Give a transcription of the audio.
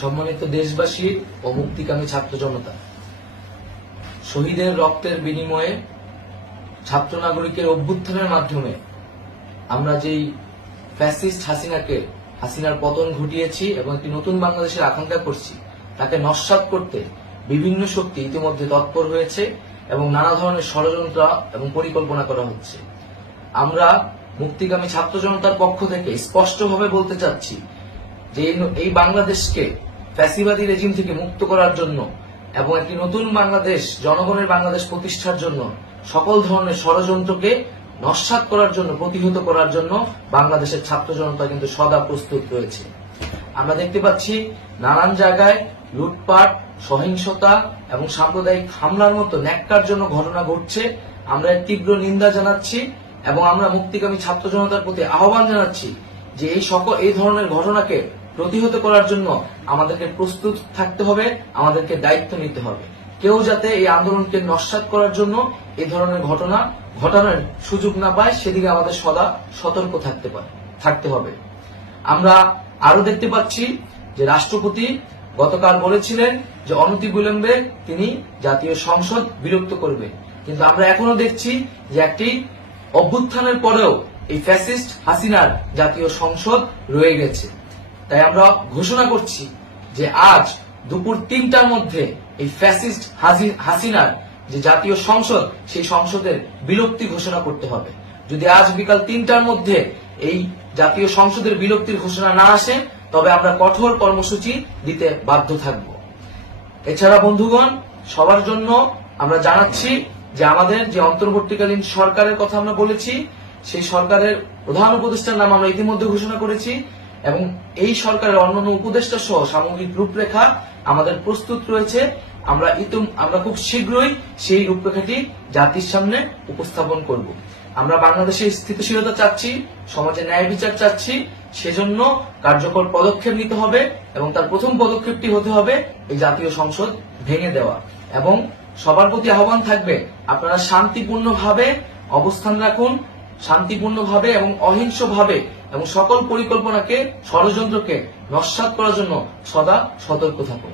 সম্মানিত দেশবাসী ও মুক্তিকামী ছাত্র জনতা, শহীদের রক্তের বিনিময়ে ছাত্র নাগরিকের অভ্যুত্থানের মাধ্যমে আমরা যেই ফ্যাসিস্ট হাসিনার পতন ঘটিয়েছি এবং একটি নতুন বাংলাদেশের আকাঙ্ক্ষা করছি, তাকে নস্যাৎ করতে বিভিন্ন শক্তি ইতিমধ্যে তৎপর হয়েছে এবং নানা ধরনের ষড়যন্ত্র এবং পরিকল্পনা করা হচ্ছে। আমরা মুক্তিকামী ছাত্র জনতার পক্ষ থেকে স্পষ্টভাবে বলতে চাচ্ছি যে এই বাংলাদেশকে ফ্যাসিবাদী রেজিম থেকে মুক্ত করার জন্য এবং একটি নতুন বাংলাদেশ, জনগণের বাংলাদেশ প্রতিষ্ঠার জন্য সকল ধরনের ষড়যন্ত্রকে নস্যাৎ করার জন্য, প্রতিহত করার জন্য বাংলাদেশের ছাত্র জনতা কিন্তু সদা প্রস্তুত রয়েছে। আমরা দেখতে পাচ্ছি নানান জায়গায় লুটপাট, সহিংসতা এবং সাম্প্রদায়িক হামলার মতো ন্যাক্কারজনক ঘটনা ঘটছে। আমরা এর তীব্র নিন্দা জানাচ্ছি এবং আমরা মুক্তিকামী ছাত্র জনতার প্রতি আহ্বান জানাচ্ছি যে এই ধরনের ঘটনাকে প্রতিহত করার জন্য আমাদেরকে প্রস্তুত থাকতে হবে, আমাদেরকে দায়িত্ব নিতে হবে। কেউ যাতে এই আন্দোলনকে নস্যাৎ করার জন্য এই ধরনের ঘটনা ঘটানোর সুযোগ না পায়, সেদিকে আমাদের সদা সতর্ক থাকতে হবে। আমরা আরো দেখতে পাচ্ছি যে রাষ্ট্রপতি গতকাল বলেছিলেন যে অনতিবিলম্বে তিনি জাতীয় সংসদ বিলুপ্ত করবেন, কিন্তু আমরা এখনো দেখছি যে একটি অভ্যুত্থানের পরেও এই ফ্যাসিস্ট হাসিনার জাতীয় সংসদ রয়ে গেছে। তাই আমরা ঘোষণা করছি যে আজ দুপুর ৩টার মধ্যে এই ফ্যাসিস্ট হাসিনার যে জাতীয় সংসদ, সেই সংসদের বিলুপ্তি ঘোষণা করতে হবে। যদি আজ বিকাল ৩টার মধ্যে এই জাতীয় সংসদের বিলুপ্তির ঘোষণা না আসে, তবে আমরা কঠোর কর্মসূচি দিতে বাধ্য থাকব। এছাড়া বন্ধুগণ, সবার জন্য আমরা জানাচ্ছি যে আমাদের যে অন্তর্বর্তীকালীন সরকারের কথা আমরা বলেছি, সেই সরকারের প্রধান উপদেষ্টার নাম আমরা ইতিমধ্যে ঘোষণা করেছি এবং এই সরকারের অন্যান্য উপদেষ্টা সহ সামগ্রিক রূপরেখা আমাদের প্রস্তুত রয়েছে। আমরা খুব শীঘ্রই সেই রূপরেখাটি জাতির সামনে উপস্থাপন করব। আমরা বাংলাদেশের স্থিতিশীলতা চাচ্ছি, সমাজে ন্যায় বিচার চাচ্ছি, সেজন্য কার্যকর পদক্ষেপ নিতে হবে এবং তার প্রথম পদক্ষেপটি হতে হবে এই জাতীয় সংসদ ভেঙে দেওয়া। এবং সবার প্রতি আহ্বান থাকবে, আপনারা শান্তিপূর্ণভাবে অবস্থান রাখুন, শান্তিপূর্ণভাবে এবং অহিংসভাবে, এবং সকল পরিকল্পনাকে, ষড়যন্ত্রকে নস্যাৎ করার জন্য সদা সতর্ক থাকুন।